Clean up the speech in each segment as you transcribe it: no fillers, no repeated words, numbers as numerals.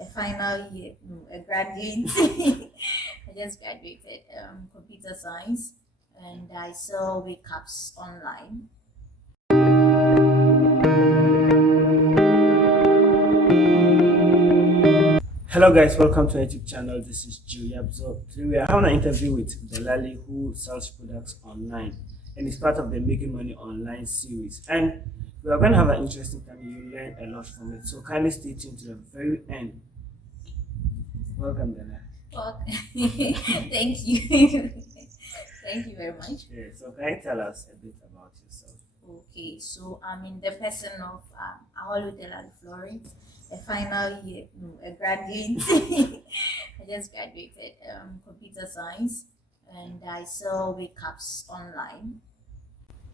a final year, no, a graduate. I just graduated computer science, and I sell wake ups online. Hello guys, welcome to our YouTube channel. This is Yapzor. Today we are having an interview with Delali who sells products online and is part of the Making Money Online series. And we are going to have an interesting time. You learn a lot from it. So kindly stay tuned to the very end. Welcome, Delali. Well, thank you. Thank you very much. Yeah, so can you tell us a bit about yourself? Okay, so I'm in the person of Delali Florence, a final year, no, a graduate. I just graduated computer science, and I sell wake ups online.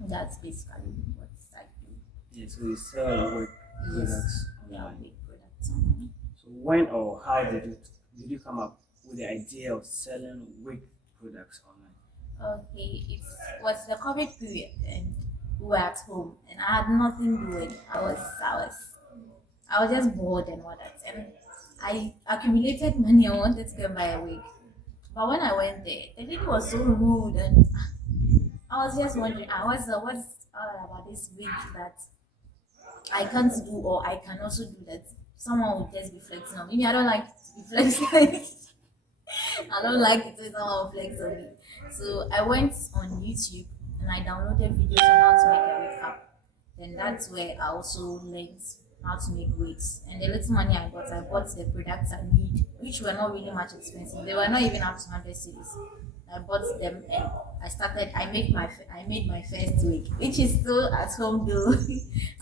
That's basically what I do. Yeah, so you sell work Yes, products yeah, online. wake products online. So when or how did you come up with the idea of selling wig products online? Okay, it was the COVID period, and we were at home, and I had nothing doing. I was just bored and what that, and I accumulated money. I wanted to go and buy a wig, but when I went there, the lady was so rude, and I was just wondering, what's all about this wig that I can't do, or I can also do that. Someone would just be flexing on me. I don't like to be flexing. I don't like it when someone flex on me. So I went on YouTube and I downloaded videos on how to make a wig up. Then that's where I also learned how to make wigs. And the little money I bought the products I need, which were not really much expensive. They were not even up to 100 cities. I bought them and I made my first wig, which is still at home though.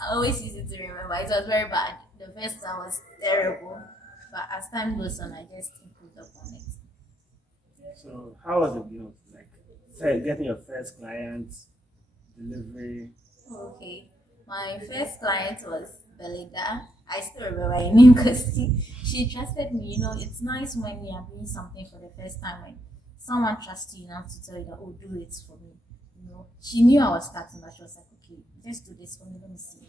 I always use it to remember. It was very bad. The first time was terrible. But as time goes on, I just improved upon it. So how was it, like getting your first client, delivery? Okay. My first client was Belinda. I still remember her name because she trusted me. It's nice when you are doing something for the first time and someone trusts you enough to tell you that, oh, do it for me. She knew I was starting, but she was like, okay, just do this for me. Let me see.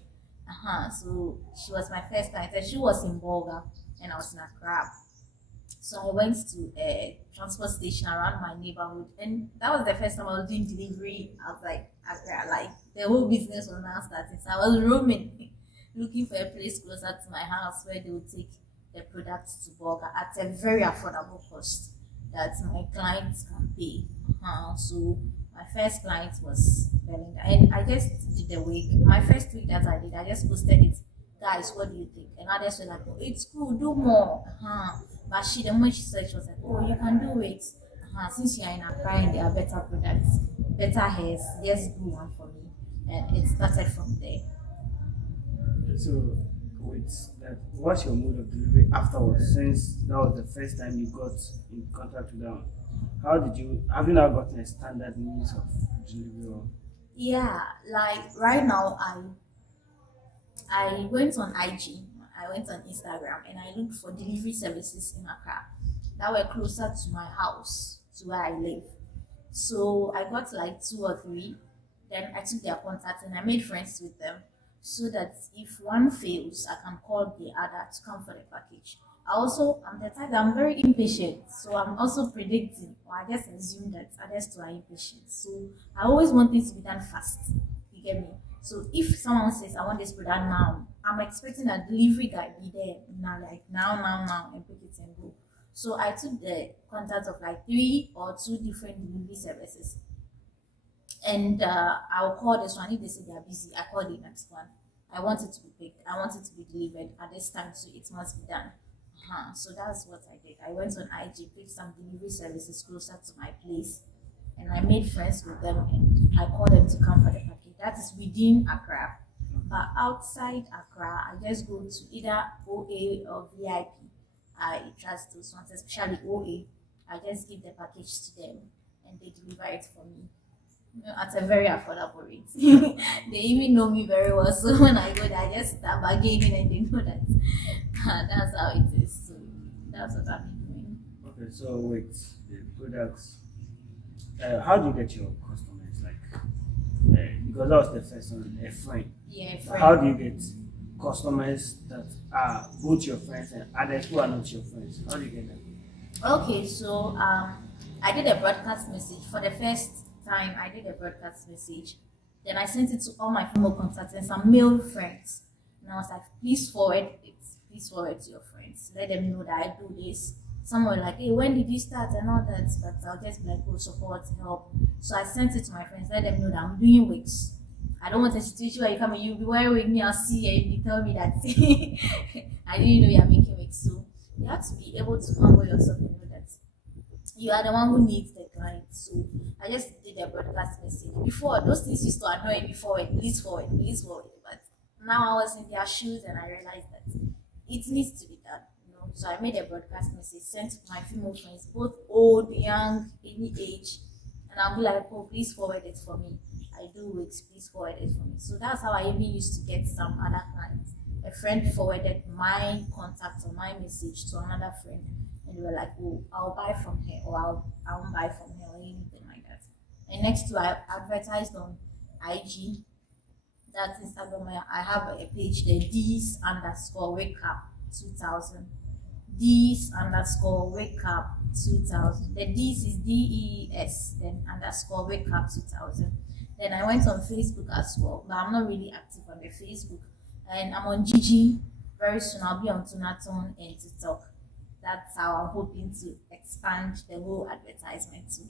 So she was my first client. And she was in Bolga and I was in Accra. So I went to a transport station around my neighborhood, and that was the first time I was doing delivery. I was like the whole business was now starting. So I was roaming, looking for a place closer to my house where they would take the products to Bulga at a very affordable cost that my clients can pay. So my first client was Belinda, and I just did the week. My first week that I did, I just posted it. Guys, what do you think? And others were like, oh, it's cool, do more. But the moment she said, she was like, oh, you can do it. Since you're in Accra and there are better products, better hairs, just do one for me. And it started from there. So with that, what's your mode of delivery afterwards? Since that was the first time you got in contact with them, have you now gotten a standard means of delivery? Yeah, like right now, I went on IG, I went on Instagram, and I looked for delivery services in Accra that were closer to my house, to where I live. So I got like two or three. Then I took their contact and I made friends with them so that if one fails, I can call the other to come for the package. I'm the type that I'm very impatient, so I'm also predicting, or I just assume that others too are impatient. So I always want things to be done fast. You get me? So if someone says I want this product now, I'm expecting a delivery guy be there now, like now, and pick it and go. So I took the contact of like three or two different delivery services, and I'll call this one. If they say they are busy, I call the next one. I want it to be picked. I want it to be delivered at this time, so it must be done. So that's what I did. I went on IG, picked some delivery services closer to my place, and I made friends with them, and I called them to come for the package. That is within Accra. But outside Accra, I just go to either OA or VIP. I trust those ones, especially OA. I just give the package to them, and they deliver it for me at a very affordable rate. They even know me very well, so when I go there, I just start bargaining, and they know that that's how it is. So that's what I've been doing. Okay, so with the products, how do you get your customers? Like, because that was the first one, a friend. Yeah, How friend. do you get customers that are both your friends and others who are not your friends? How do you get that? Okay, so I did a broadcast message for the first time. I did a broadcast message. Then I sent it to all my female contacts and some male friends. And I was like, please forward it. Please forward to your friends. Let them know that I do this. Some were like, hey, when did you start and all that? But I'll just be like, oh, support, help. So I sent it to my friends. Let them know that I'm doing wigs. I don't want a situation where you come and you be wearing wig me, I'll see you and you tell me that I didn't know you're making wigs. So you have to be able to humble yourself and know that you are the one who needs the client. So I just did a broadcast message. Before, those things used to annoy me forward, please forward, please forward. But now I was in their shoes and I realized that it needs to be done. So I made a broadcast message, sent to my female friends, both old, young, any age. And I'll be like, oh, please forward it for me. I do wigs, please forward it for me. So that's how I even used to get some other clients. A friend forwarded my contact or my message to another friend, and they were like, "Oh, I'll buy from her," or "I won't buy from her," or anything like that. And next to I advertised on IG. That's Instagram. I have a page there, D's underscore wake up 2000. D's underscore wake up 2000. The D's is DEES, then underscore wake up 2000. Then I went on Facebook as well, but I'm not really active on the Facebook. And I'm on jiji. Very soon I'll be on Tunaton and TikTok. That's how I'm hoping to expand the whole advertisement too.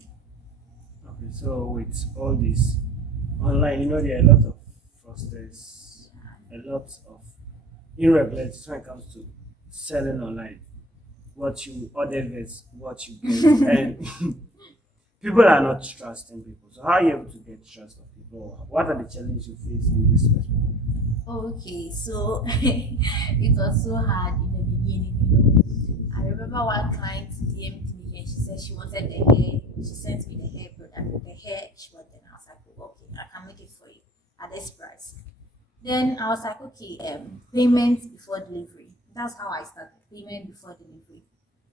Okay, so with all this online, there are a lot of fraudsters, a lot of irregularities when it comes to selling online. What you order is what you get, and people are not trusting people. So how are you able to get trust of people? What are the challenges you face in this perspective? Okay, so it was so hard in the beginning. I remember one client DM'd me and she said she wanted the hair. She sent me the hair product, the hair she wanted. And I was like, oh, okay, I can make it for you at this price. Then I was like, okay, payment before delivery. That's how I started, payment before delivery.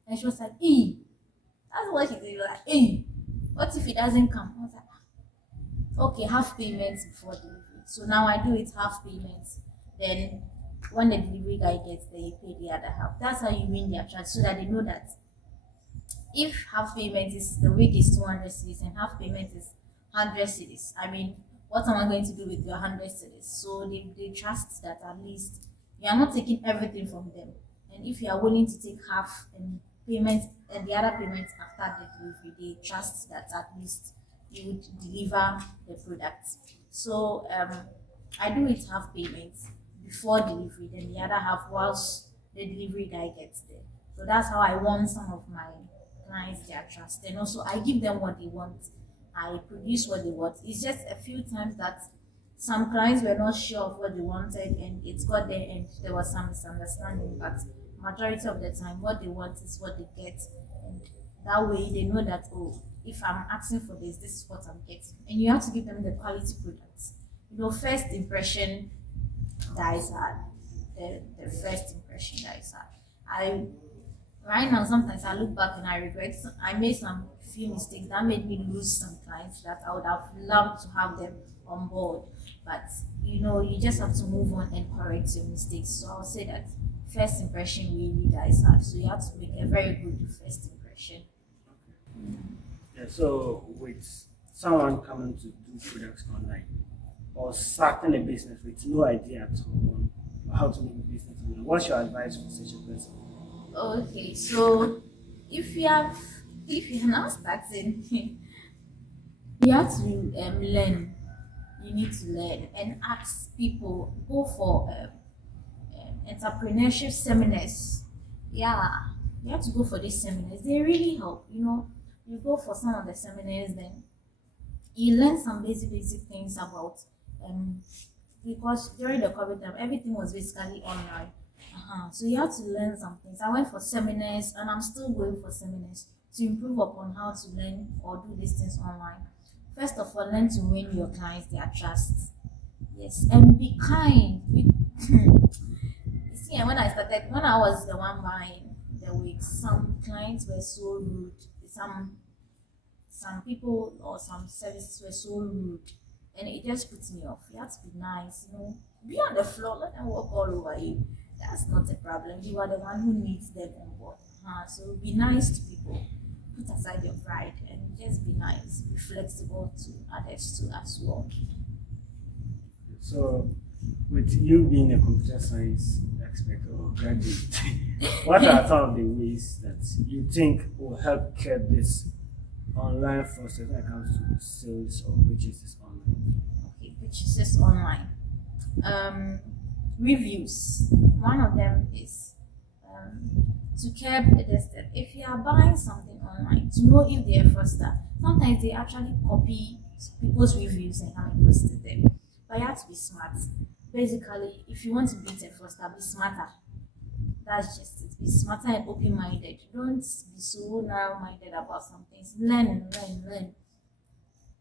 And she was like, that's what she did. Like, what if it doesn't come? I was like, okay, half payments before delivery. So now I do it half payments. Then when the delivery guy gets there, you pay the other half. That's how you win their trust, so that they know that if half payment is the wig is 200 cities and half payment is 100 cities, I mean, what am I going to do with your 100 cities? So they trust that at least you are not taking everything from them. And if you are willing to take half and payment and the other payment after the delivery, they trust that at least you would deliver the product. So I do it half payments before delivery, then the other half whilst the delivery guy gets there. So that's how I won some of my clients their trust. And also I give them what they want. I produce what they want. It's just a few times that some clients were not sure of what they wanted and it got there and there was some misunderstanding. But majority of the time what they want is what they get. And that way they know that, oh, if I'm asking for this, this is what I'm getting. And you have to give them the quality products. First impression dies hard. The first impression dies hard. I Right now sometimes I look back and I regret I made some few mistakes that made me lose some clients that I would have loved to have them on board. But you just have to move on and correct your mistakes. So I'll say that first impression really dies hard. So you have to make a very good first impression. Yeah, so with someone coming to do products online or starting a business with no idea at all on how to make a business online, what's your advice for such a person? Okay, so if you have if you're now starting, you have to learn. You need to learn and ask people. Go for entrepreneurship seminars. Yeah, you have to go for these seminars. They really help. You go for some of the seminars, then you learn some basic things about um because during the COVID time everything was basically online. So you have to learn some things. I went for seminars and I'm still going for seminars to improve upon how to learn or do these things online. First of all, learn to win your clients their trust. Yes, and be kind. You see, and when I was the one buying the wigs, some clients were so rude. Some people or some services were so rude, and it just puts me off. You have to be nice. be on the floor, let them walk all over you. That's not a problem. You are the one who needs them on board. So be nice to people. Put aside your pride and just be nice. Be flexible to others too as well. So, with you being a computer science expert or graduate, what are some of the ways that you think will help curb this online process when it comes to sales or purchases online? Okay, purchases online. Reviews. One of them is to curb this step. If you are buying something online, to know if they are fraudster, sometimes they actually copy people's reviews and come and post it there. But you have to be smart. Basically, if you want to beat a fraudster, be smarter. That's just it. Be smarter and open-minded. Don't be so narrow-minded about some things. Learn.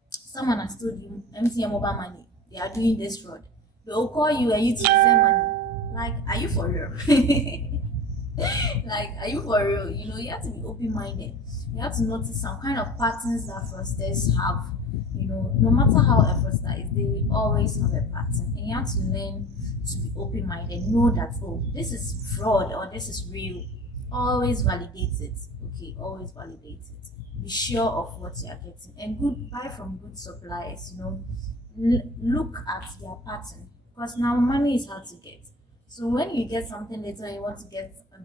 Someone has told you MTN mobile money, they are doing this fraud. They will call you and you to send money. Like, are you for real? Like, are you for real? You have to be open-minded. You have to notice some kind of patterns that fraudsters have. No matter how a fraudster is, they always have a pattern. And you have to learn to be open-minded. Know that, oh, this is fraud or this is real. Always validate it. Okay, always validate it. Be sure of what you are getting. And buy from good suppliers, look at their pattern. Because now money is hard to get. So when you get something later you want to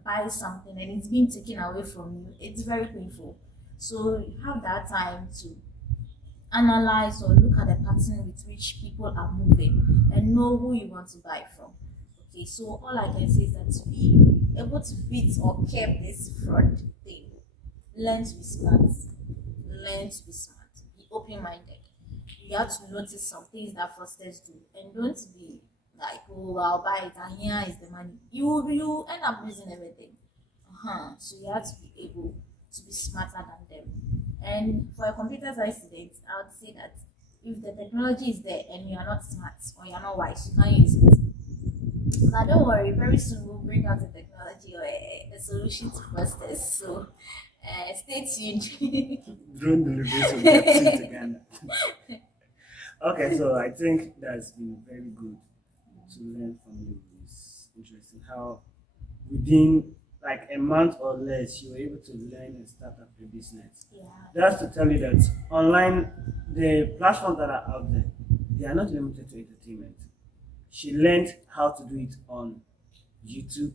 buy something and it's being taken away from you, it's very painful. So have that time to analyze or look at the pattern with which people are moving and know who you want to buy from. Okay, so all I can say is that to be able to beat or curb this fraud thing, learn to be smart. Learn to be smart. Be open-minded. You have to notice some things that fraudsters do and don't be like, oh, I'll buy it and here is the money. You end up losing everything. So you have to be able to be smarter than them. And for a computer science student, I would say that if the technology is there and you are not smart or you are not wise, you can't use it. But don't worry, very soon we'll bring out a technology or a solution to fraudsters. So stay tuned. Drone deliveries will get sent again. Okay, so I think that's been very good to learn from you. It's interesting how within like a month or less you were able to learn and start up a business. Yeah. That's to tell you that online, the platforms that are out there, they are not limited to entertainment. She learned how to do it on YouTube,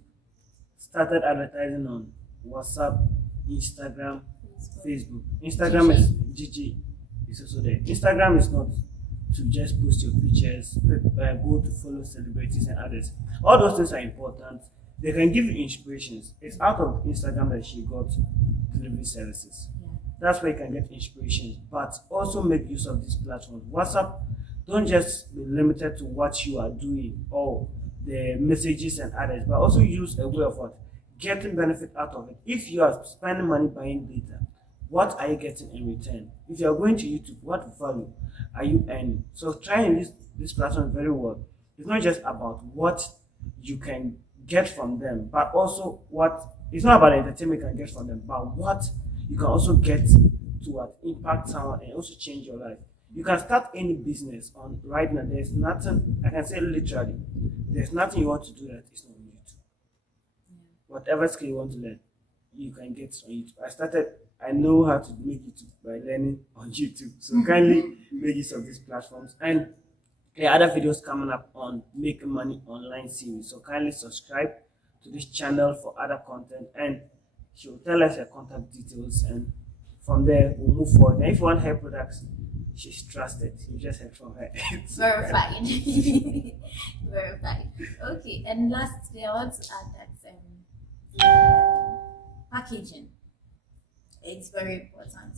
started advertising on WhatsApp, Instagram, Facebook. Instagram is jiji. It's also there. Instagram is not to just post your pictures, go to follow celebrities and others. All those things are important. They can give you inspirations. It's out of Instagram that she got delivery services. Yeah. That's where you can get inspirations, but also make use of this platform. WhatsApp, don't just be limited to what you are doing or the messages and others, but also use a way of what? Getting benefit out of it. If you are spending money buying data, what are you getting in return? If you are going to YouTube, what value are you earning? So trying this platform very well. It's not just about what you can get from them, but also it's not about the entertainment you can get from them, but what you can also get to impact someone and also change your life. You can start any business on right now. There's nothing, I can say literally, there's nothing you want to do that is not on YouTube. Whatever skill you want to learn, you can get on YouTube. I know how to make YouTube by learning on YouTube. So kindly make use of these platforms. And there are other videos coming up on making money online series. So kindly subscribe to this channel for other content, and she'll tell us her contact details, and from there we'll move forward. And if you want her products, she's trusted. You just heard from her. Verified. Verified. Okay, and lastly, I want to add that packaging. It's very important.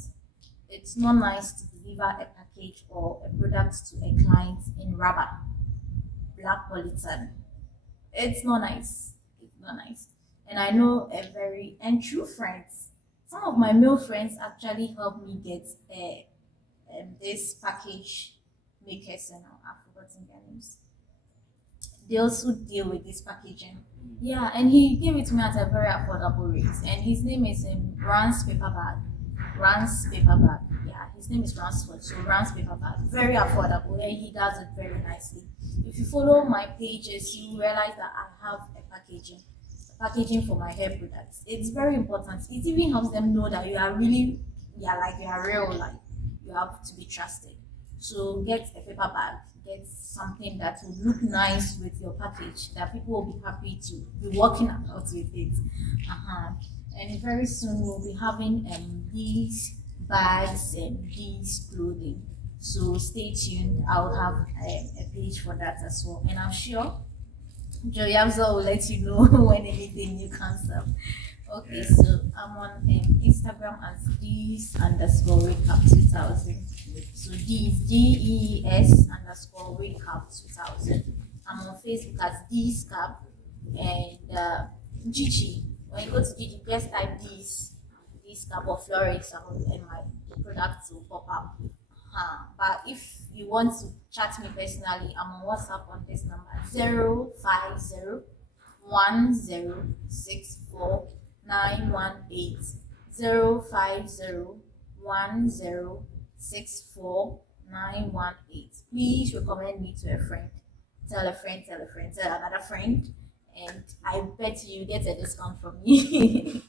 It's not nice to deliver a package or a product to a client in rubber, black polyethylene. It's not nice. It's not nice. And I know true friends. Some of my male friends actually helped me get this package makers, and I've forgotten their names. They also deal with this packaging. Yeah, and he gave it to me at a very affordable rate. And his name is Rance Paper Bag. Rance Paper Bag. Yeah. Yeah, his name is Ransford. So Rans paper bag, very affordable, and he does it very nicely. If you follow my pages, you realize that I have packaging for my hair products. It's very important. It even helps them know that you are really, yeah, like you are real, like you have to be trusted. So get a paper bag, get something that will look nice with your package that people will be happy to be walking about with it. Uh-huh. And very soon we'll be having these bags and these clothing. So stay tuned. I'll have a page for that as well. And I'm sure Yapzor will let you know when anything new comes up. Okay, so I'm on Instagram as Ds_recap 2000. So Ds_recap 2000. I'm on Facebook as Dscap and Jiji. When you go to Jiji, just type Dscap or Florence and my products will pop up. But if you want to chat me personally, I'm on WhatsApp on this number 05010649180. 05010649180. Please recommend me to a friend. Tell a friend, tell a friend, tell another friend, and I bet you get a discount from me.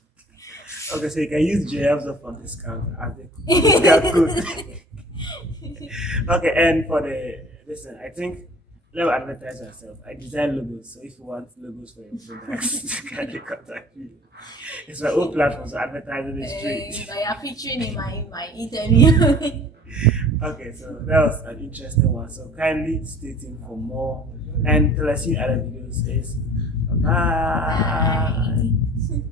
Okay, so you can use Yapzor for discount as the discount code. Okay, and for listen, I think let me advertise myself. I design logos, so if you want logos for your products, kindly contact me. It's my own platform, so advertising is free. I am featuring in my interview. Okay, so that was an interesting one. So kindly stay tuned for more, and till I see other videos. Bye. Bye.